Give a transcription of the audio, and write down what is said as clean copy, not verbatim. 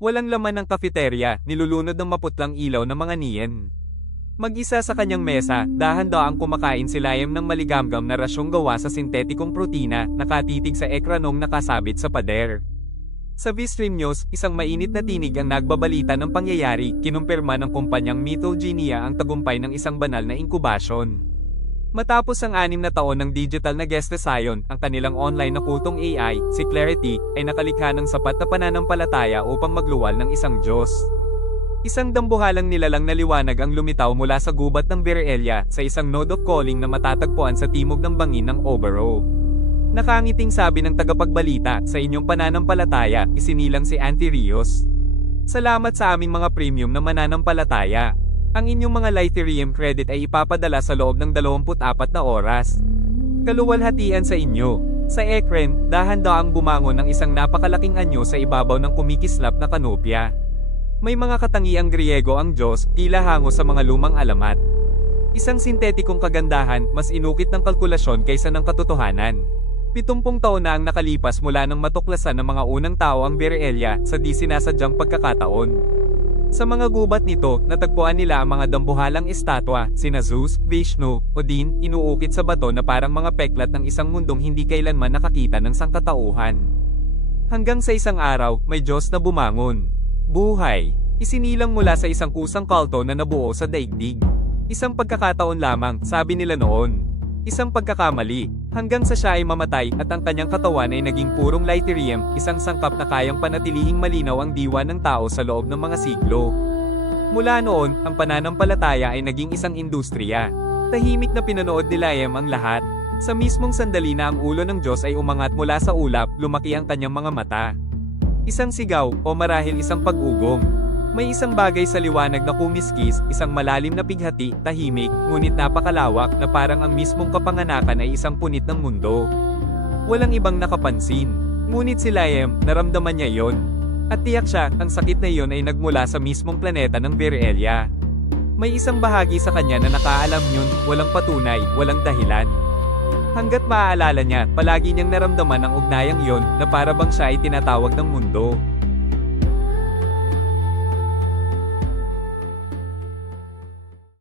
Walang laman ng kafeterya, nilulunod ng maputlang ilaw ng mga neon. Mag-isa sa kanyang mesa, dahan-daang kumakain si Liam ng maligamgam na rasyong gawa sa sintetikong protina, nakatitig sa ekranong nakasabit sa pader. Sa V-Stream News, isang mainit na tinig ang nagbabalita ng pangyayari, kinumpirma ng kumpanyang Mythogenia ang tagumpay ng isang banal na inkubasyon. Matapos ang 6 na taon ng digital na gestasayon, ang kanilang online na kultong AI, si Clarity, ay nakalikha ng sapat na pananampalataya upang magluwal ng isang Diyos. Isang dambuhalang nilalang na liwanag ang lumitaw mula sa gubat ng Virelia sa isang node of calling na matatagpuan sa timog ng bangin ng Obero. Nakangiting sabi ng tagapagbalita, sa inyong pananampalataya, isinilang si Auntie Rios. Salamat sa aming mga premium na mananampalataya. Ang inyong mga Lytherium credit ay ipapadala sa loob ng 24 na oras. Kaluwalhatian sa inyo. Sa ekran, dahan-daang bumangon ng isang napakalaking anyo sa ibabaw ng kumikislap na kanopya. May mga katangiang Griego ang Diyos, tila hango sa mga lumang alamat. Isang sintetikong kagandahan, mas inukit ng kalkulasyon kaysa ng katotohanan. 70 taon na ang nakalipas mula nang matuklasan ng mga unang tao ang Virelia sa di sinasadyang pagkakataon. Sa mga gubat nito, natagpuan nila ang mga dambuhalang estatwa, sina Zeus, Vishnu, Odin, inuukit sa bato na parang mga peklat ng isang mundong hindi kailanman nakakita ng sangkatauhan. Hanggang sa isang araw, may Diyos na bumangon. Buhay. Isinilang mula sa isang kusang kalto na nabuo sa daigdig. Isang pagkakataon lamang, sabi nila noon. Isang pagkakamali, hanggang sa siya ay mamatay at ang kanyang katawan ay naging purong Lytherium, isang sangkap na kayang panatilihing malinaw ang diwa ng tao sa loob ng mga siglo. Mula noon, ang pananampalataya ay naging isang industriya. Tahimik na pinanood ni Liam ang lahat. Sa mismong sandali na ang ulo ng Diyos ay umangat mula sa ulap, lumaki ang kanyang mga mata. Isang sigaw, o marahil isang pag-ugong. May isang bagay sa liwanag na kumiskis, isang malalim na pighati, tahimik, ngunit napakalawak na parang ang mismong kapanganakan ay isang punit ng mundo. Walang ibang nakapansin. Ngunit si Liam, naramdaman niya yon. At tiyak siya, ang sakit na iyon ay nagmula sa mismong planeta ng Virelia. May isang bahagi sa kanya na nakaalam yun, walang patunay, walang dahilan. Hanggat maaalala niya, palagi niyang naramdaman ang ugnayang yon, na para bang siya ay tinatawag ng mundo.